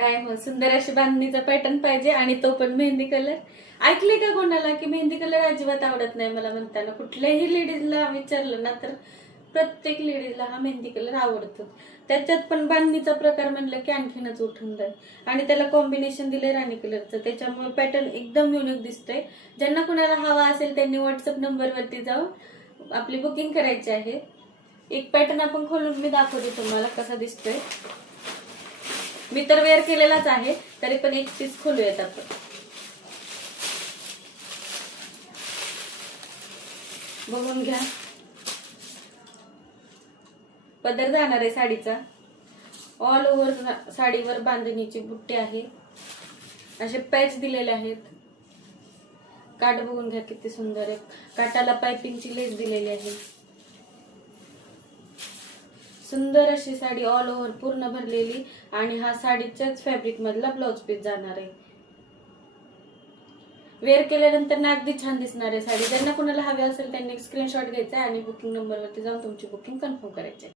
काय मग सुंदर अशी बांधणीचा पॅटर्न पाहिजे आणि तो पण मेहंदी कलर. ऐकले का कोणाला की मेहंदी कलर अजिबात आवडत नाही मला म्हणताना? कुठल्याही लेडीजला विचारलं ना तर प्रत्येक लेडीजला हा मेहंदी कलर आवडतो. त्याच्यात पण बांधणीचा प्रकार म्हणलं की आणखीनच उठून जाईल. आणि त्याला कॉम्बिनेशन दिलंय राणी कलरचं, त्याच्यामुळे पॅटर्न एकदम युनिक दिसतोय. ज्यांना कुणाला हवा असेल त्यांनी व्हॉट्सअप नंबरवरती जाऊन आपली बुकिंग करायची आहे. एक पॅटर्न आपण खोलून मी दाखवते तुम्हाला कसा दिसतोय. मी तर वेअर केलेलाच आहे, तरी पण एक पीस खोलूयात आपण. बघून घ्या. पदर जाणार आहे साडीचा. ऑल ओव्हर साडीवर बांधणीची बुट्टी आहे. असे पॅच दिलेले आहेत. काठ बघून घ्या किती सुंदर आहे. काठाला पायपिंगची लेस दिलेली आहे. सुंदर अशी साडी ऑल ओव्हर पूर्ण भरलेली आणि हा साडीच्याच फॅब्रिक मधला ब्लाउज पीस जाणार आहे. वेअर केल्यानंतर ना अगदी छान दिसणार आहे साडी. ज्यांना कुणाला हवी असेल त्यांनी स्क्रीनशॉट घ्यायचा आणि बुकिंग नंबरवरती जाऊन तुमची बुकिंग कन्फर्म करायची.